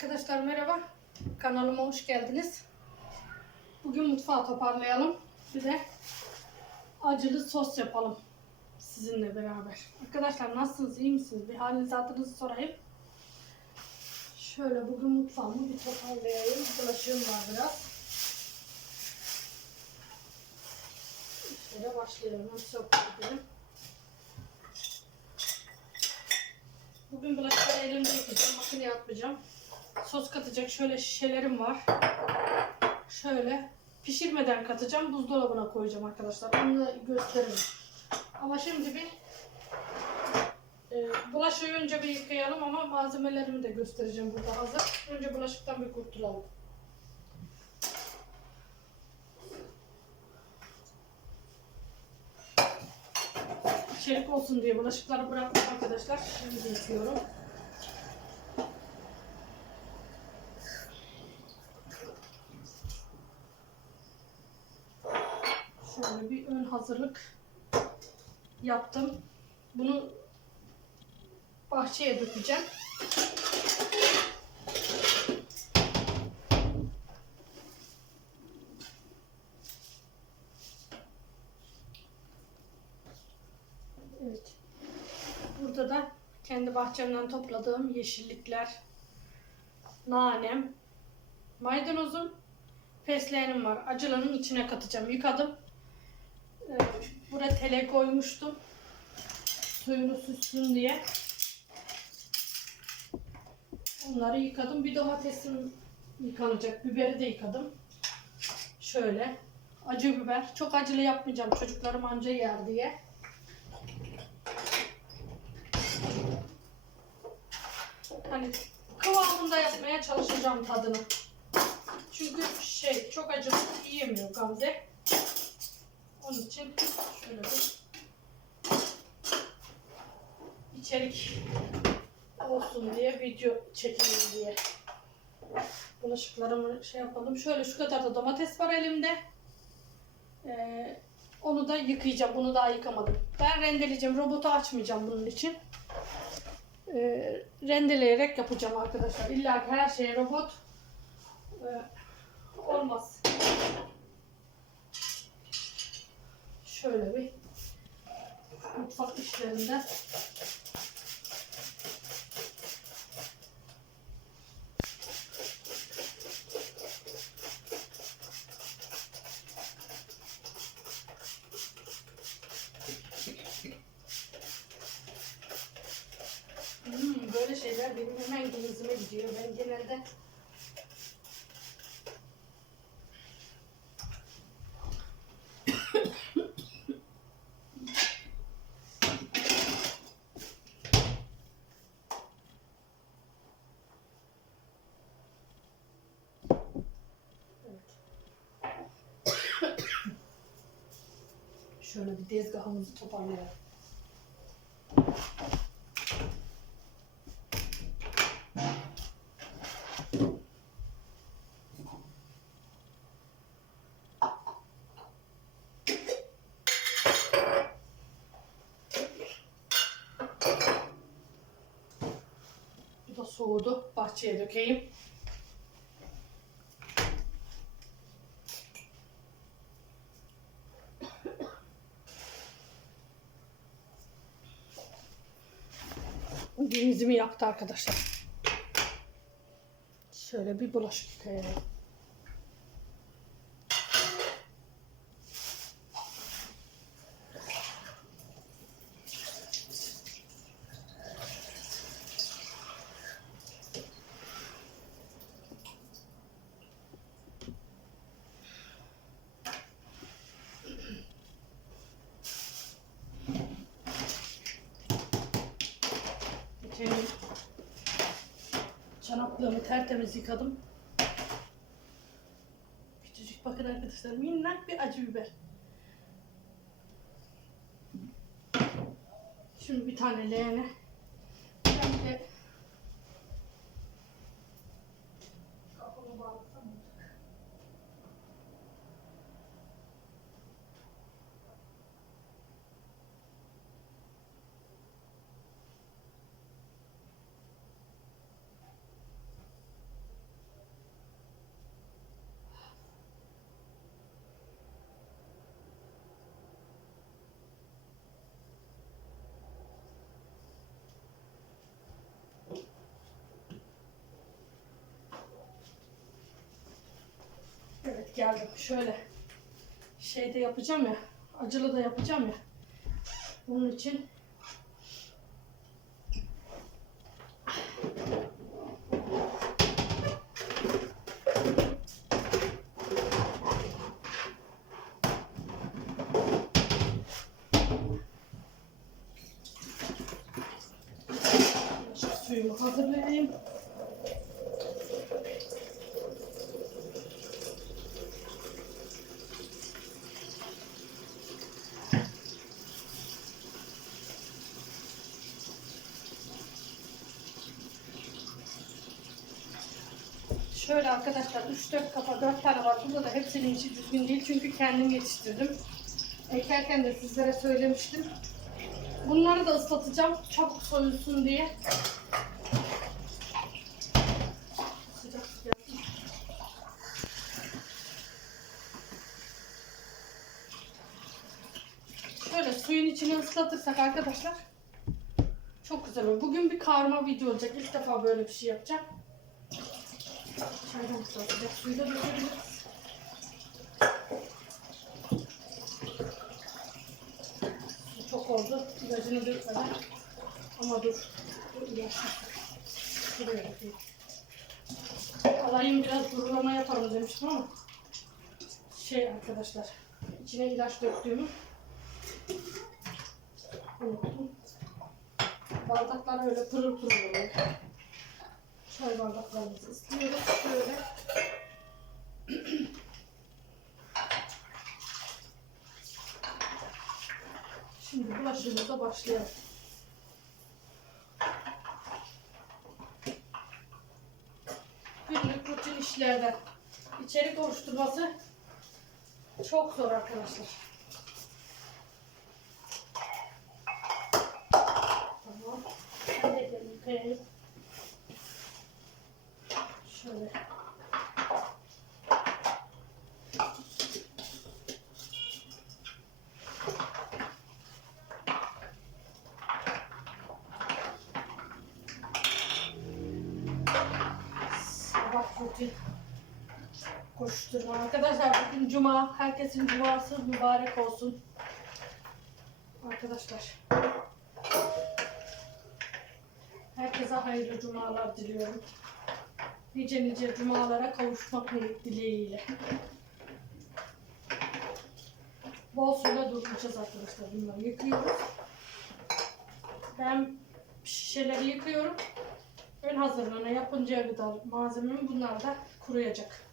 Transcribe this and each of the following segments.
Arkadaşlar merhaba. Kanalıma hoş geldiniz. Bugün mutfağı toparlayalım. Bir de acılı sos yapalım sizinle beraber. Arkadaşlar nasılsınız? iyi misiniz? Bir halinizi hatırınızı sorayım. Şöyle bugün mutfağımı bir toparlayayım. Bulaşığım var biraz. İşlere başlayalım. Yapabilirim? Bugün bulaşıkları elimde yıkayacağım. Makineye atmayacağım. Sos katacak şöyle şişelerim var. Şöyle pişirmeden katacağım. Buzdolabına koyacağım arkadaşlar. Onu da gösteririm. Ama şimdi bir e, bulaşığı önce bir yıkayalım ama malzemelerimi de göstereceğim burada hazır. Önce bulaşıktan bir kurtulalım. İçerik olsun diye bulaşıkları bıraktım arkadaşlar. Şimdi yıkıyorum. Şöyle bir ön hazırlık yaptım. Bunu bahçeye dökeceğim. Evet. Burada da kendi bahçemden topladığım yeşillikler, nanem, maydanozum, fesleğenim var. Acılanın içine katacağım. Yıkadım. Buraya tele koymuştum. Suyunu süssün diye. Onları yıkadım. Bir domatesim yıkanacak. Biberi de yıkadım. Şöyle. Acı biber. Çok acılı yapmayacağım. Çocuklarım anca yer diye. Hani kıvamında yapmaya çalışacağım tadını. Çünkü şey çok acılı yiyemiyor Gamze. Onun için şöyle bir içerik olsun diye video çekelim diye. Bulaşıklarımı şey yapalım. Şöyle şu kadar da domates var elimde. Ee, onu da yıkayacağım. Bunu daha yıkamadım. Ben rendeleyeceğim. Robotu açmayacağım bunun için. Ee, rendeleyerek yapacağım arkadaşlar. İlla her şeye robot e, olmaz. Şöyle bir mutfak işlerinde Hmm, böyle şeyler benim hemen gözüme gidiyor. Ben genelde Şöyle bir tezgahımızı toparlayalım. Bu da soğudu. Bahçeye dökeyim. Denizimi yaktı arkadaşlar. Şöyle bir bulaşık yıkayalım. Tertemiz yıkadım. Küçücük bakın arkadaşlar minnak bir acı biber. Şimdi bir tane leğene geldim. Şöyle şeyde yapacağım ya. Acılı da yapacağım ya. Bunun için suyumu hazırlayayım. Şöyle arkadaşlar 3-4 kafa 4 tane var. Burada da hepsinin içi düzgün değil. Çünkü kendim yetiştirdim. Ekerken de sizlere söylemiştim. Bunları da ıslatacağım. Çabuk soyulsun diye. Şöyle suyun içine ıslatırsak arkadaşlar çok güzel olur. Bugün bir karma video olacak. İlk defa böyle bir şey yapacağım. Çaydan ıslatacak. Suyu da dökebiliriz. Çok oldu. İlacını dökmeden. Ama dur. Şuraya bakayım. Alayım biraz durulama yaparım demiştim ama şey arkadaşlar içine ilaç döktüğümü unuttum. Bardaklar öyle pırıl pırıl oluyor. Çay bardaklarımızı ıslıyoruz. Şöyle. Şimdi bulaşığımıza başlayalım. Günlük rutin işlerden içerik oluşturması çok zor arkadaşlar. Tamam. Ben de yıkayayım. Şöyle. Sabah rutin koşturma. Arkadaşlar bugün cuma. Herkesin cuması mübarek olsun. Arkadaşlar. Herkese hayırlı cumalar diliyorum. Nice nice cumalara kavuşmak dileğiyle. Bol suyla durduracağız arkadaşlar bunları. Yıkıyoruz. Ben şişeleri yıkıyorum. Ön hazırlığına yapıncaya kadar malzemem bunlar da kuruyacak.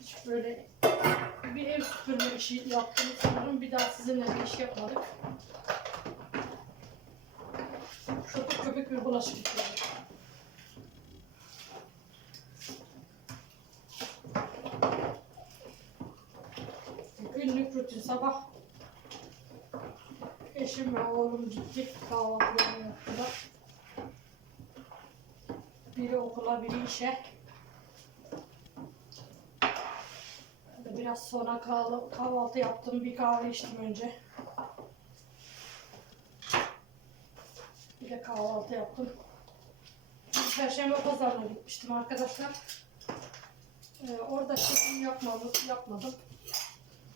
Hiç böyle bir ev süpürme işi yaptım sanırım. Bir daha bir iş yapmadık. Köpük köpük bir bulaşık yıkıyorum. Günlük rutin sabah eşim ve oğlum gittik kahvaltılarını yaptılar. Biri okula biri işe. Biraz sonra kahvaltı yaptım. Bir kahve içtim önce. Bir de kahvaltı yaptım. Perşembe pazarına gitmiştim arkadaşlar. Ee, orada çekim yapmadım, yapmadım.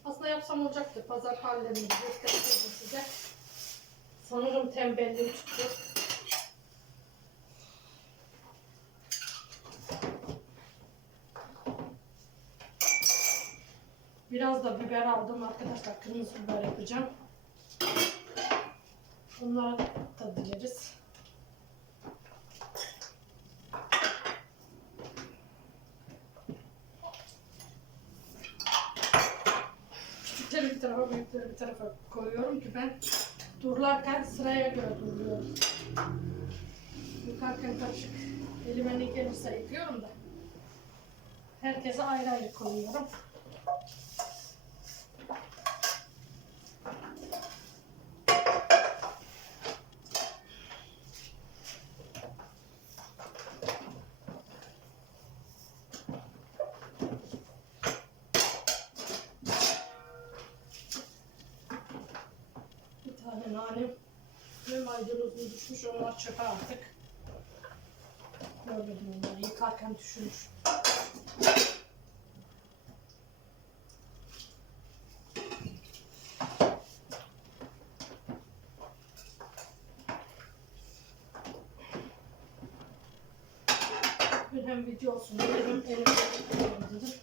Aslında yapsam olacaktı. Pazar hallerini göstereceğim size. Sanırım tembelliğim tuttu. Biraz da biber aldım arkadaşlar. Kırmızı biber yapacağım. Bunları da dileriz. Küçükleri bir tarafa, büyükleri bir tarafa koyuyorum ki ben durlarken sıraya göre duruyorum. Yıkarken karışık elime ne gelirse yıkıyorum da. Herkese ayrı ayrı koyuyorum. Nanem ve maydanozum düşmüş. Onlar çöpe artık. Görmedim onları. Yıkarken düşürmüş. Hem video olsun diye hem elimde tutuyorum dedim.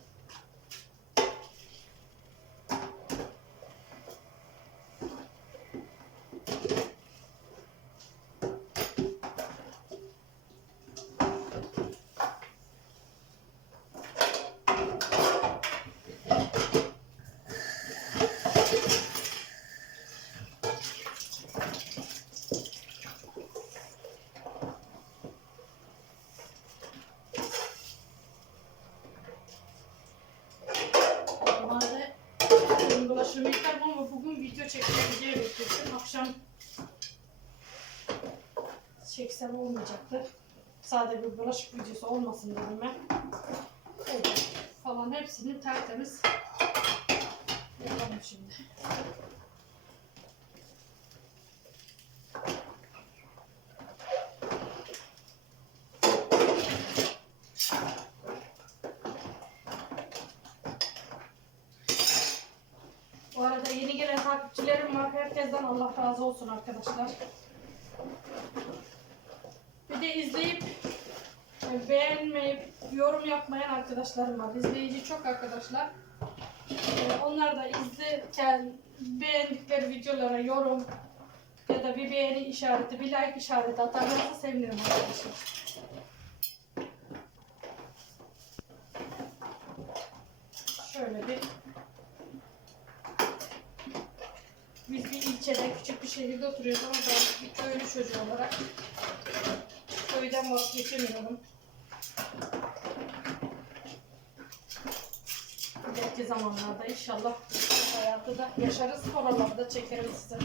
Normalde benim bulaşığımı yıkarım ama bugün video çekeceğim diye bekledim. Akşam çeksem olmayacaktı. Sadece bir bulaşık videosu olmasın dedim ben. Öyle falan hepsini tertemiz yapalım şimdi. Bu arada yeni gelen takipçilerim var. Herkesten Allah razı olsun arkadaşlar. Bir de izleyip e, beğenmeyip yorum yapmayan arkadaşlarım var. İzleyici çok arkadaşlar. E, Onlar da izlerken beğendikleri videolara yorum ya da bir beğeni işareti, bir like işareti atarlarsa sevinirim arkadaşlar. Şöyle bir Biz bir ilçede, küçük bir şehirde oturuyoruz ama ben bir köylü çocuğu olarak köyden vazgeçemiyorum. İleriki zamanlarda inşallah hayatı da yaşarız, oraları da çekeriz size.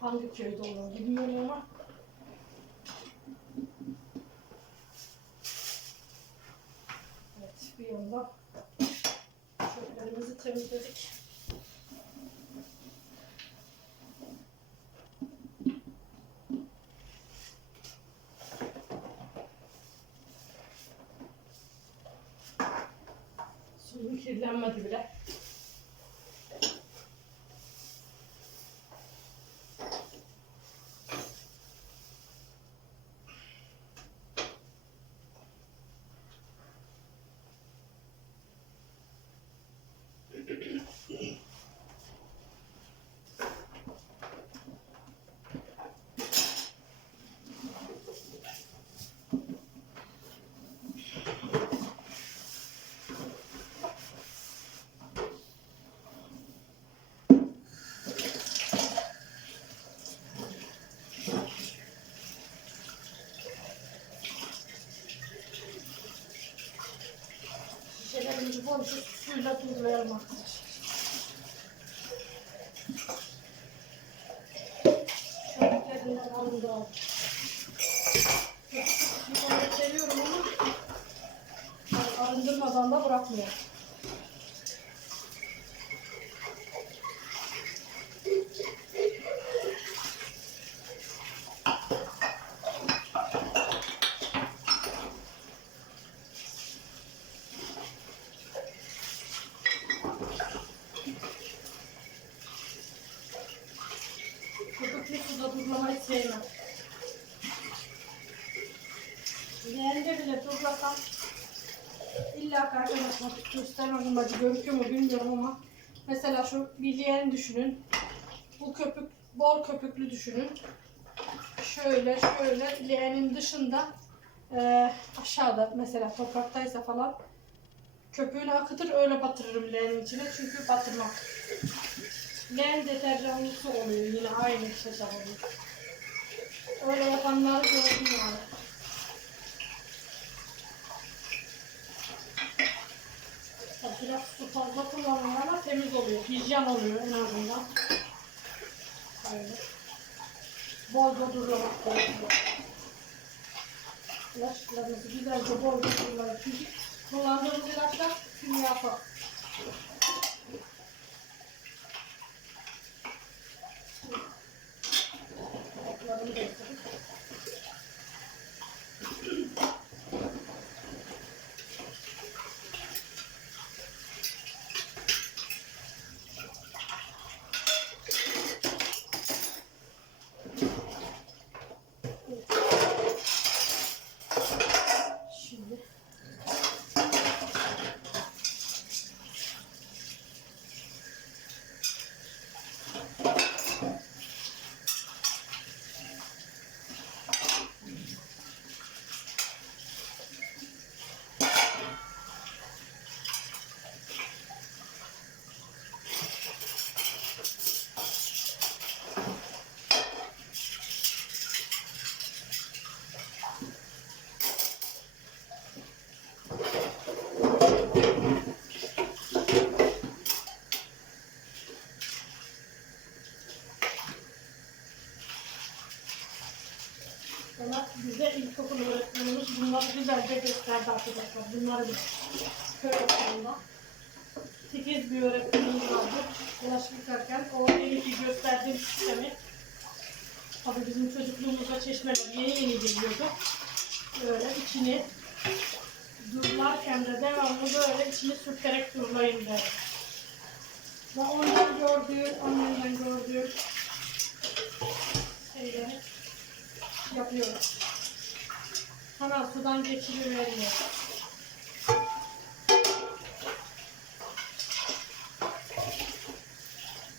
Hangi köyde olur bilmiyorum ama Evet, bir yandan çöplerimizi temizledik. Kirlenmedi bile. Bolca suyla tuzlayalım arkadaşlar. Şöyle aldım. Limonları seviyorum ama yani arındırmadan da bırakmıyorum. Köpüklü suda durulamayı sevmem. Leğende bile durlasam illa ki arkadaşlar göstermem amacı gözüküyor mu bilmiyorum ama mesela şu bir düşünün. Bu köpük bol köpüklü düşünün. Şöyle şöyle leğenin dışında eee, aşağıda mesela topraktaysa falan köpüğünü akıtır öyle batırırım leğenin içine çünkü batırmam. Leğen deterjanlısı oluyor yine aynı şey oluyor. Öyle yapanları gördüm yani. Biraz su fazla kullanılıyor ama temiz oluyor. Hijyen oluyor en azından. Böyle. Bol durulamak gerekiyor. İlaçlarımızı güzelce bol durulamak. Çünkü kullandığımız ilaçlar kimyasal. Mesela bize ilkokul öğretmenimiz bunları güzelce gösterdi arkadaşlar. Bunları köy okulunda. 8 bir öğretmenimiz vardı. Bulaşık yıkarken o iyi gösterdiğim sistemi Tabii bizim çocukluğumuzda çeşmeler yeni yeni geliyordu. Böyle içini durlarken de devamlı böyle içini sürterek durlayın derdi. Ve ondan gördüğü, annemden gördüğü şeyleri yapıyoruz. Hemen sudan geçiriveriyor.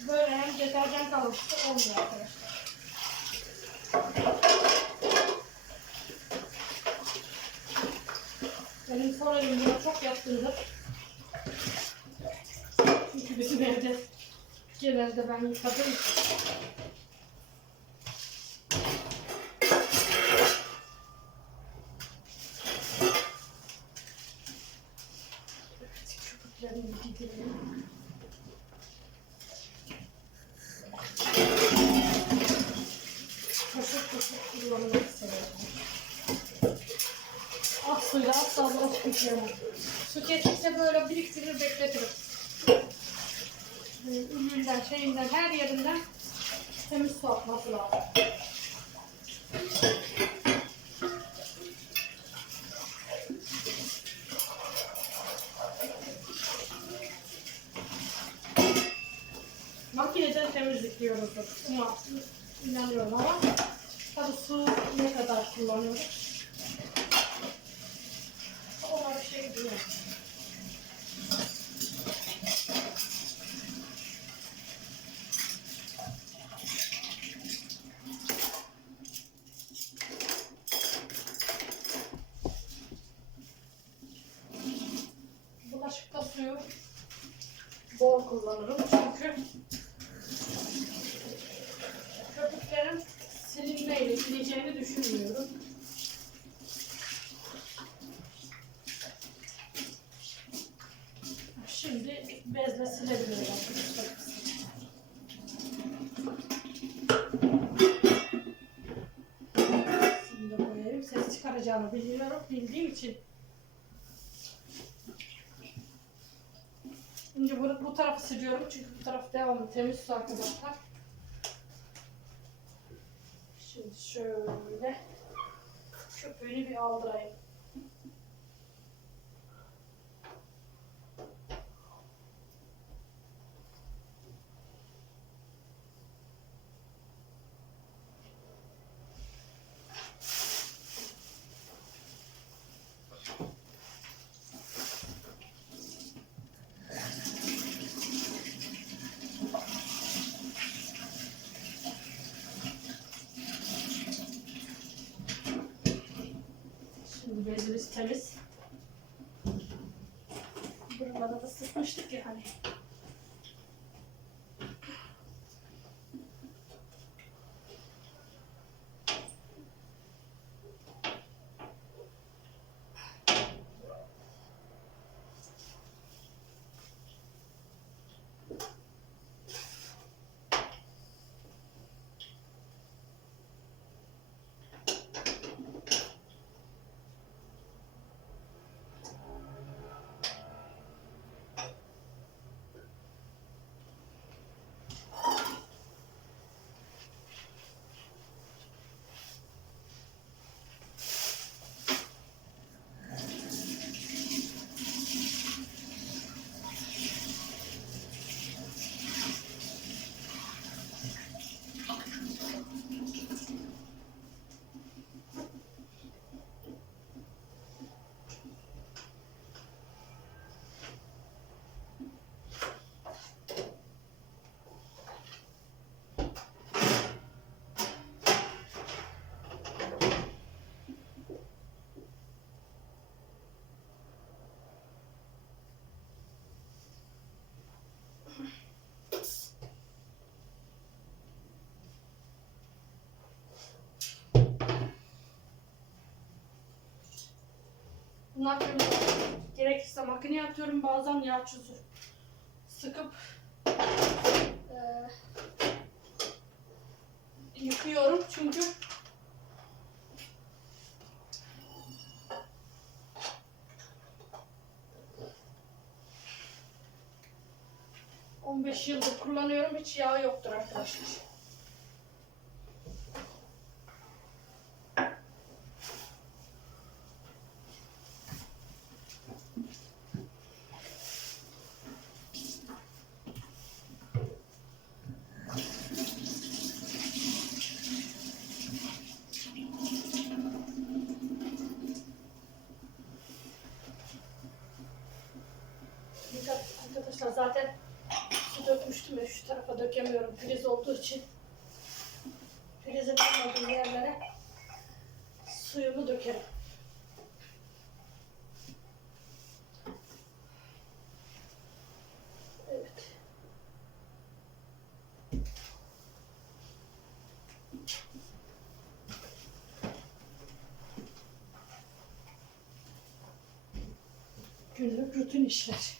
Böyle hem deterjan kalıntısı olmuyor arkadaşlar. Benim son elimde çok yaptığımdır. Çünkü bizim evde genelde ben yıkadığım. Yıkayamam. Su kesince böyle biriktirir bekletirim. Böyle Üründen, şeyinden, her yerinden temiz su atması lazım. Makineden temizlikliyoruzdur. Ama inanıyorum ama tabii su ne kadar kullanıyoruz. Ona bir şey diyor. Bulaşıkta suyu bol kullanırım. Çünkü devamlı temiz su arkadaşlar. Şimdi şöyle köpüğünü bir aldırayım. Şimdi bezimiz temiz. Buralara da sıkmıştık ya hani. Bunlar şöyle gerekirse makineye atıyorum. Bazen yağ çözü sıkıp e, yıkıyorum. Çünkü ...15 yıldır kullanıyorum. Hiç yağ yoktur arkadaşlar. Zaten su dökmüştüm ya şu tarafa dökemiyorum priz olduğu için. Prizin olmadığı yerlere suyumu dökerim. Evet. Günlük rutin işler.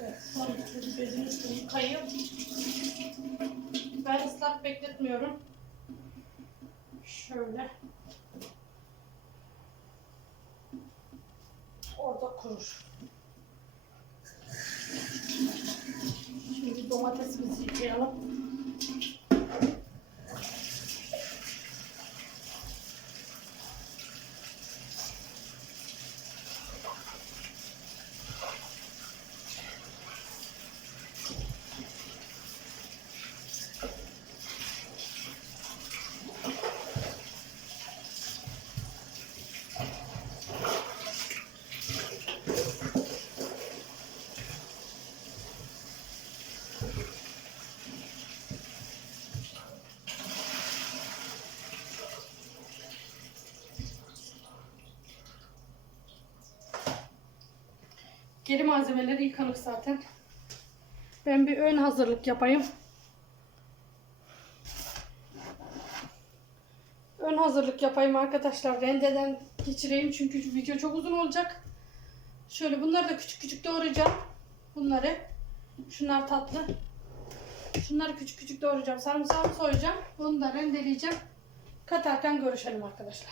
Evet, son bir bezin üstünü yıkayayım. Ben ıslak bekletmiyorum. Şöyle. Orada kurur. Şimdi domatesimizi yıkayalım. Geri malzemeleri yıkanık zaten. Ben bir ön hazırlık yapayım. Ön hazırlık yapayım arkadaşlar. Rendeden geçireyim çünkü video çok uzun olacak. Şöyle bunları da küçük küçük doğrayacağım. Bunları. Şunlar tatlı. Şunları küçük küçük doğrayacağım. Sarımsağımı soyacağım. Bunu da rendeleyeceğim. Katarken görüşelim arkadaşlar.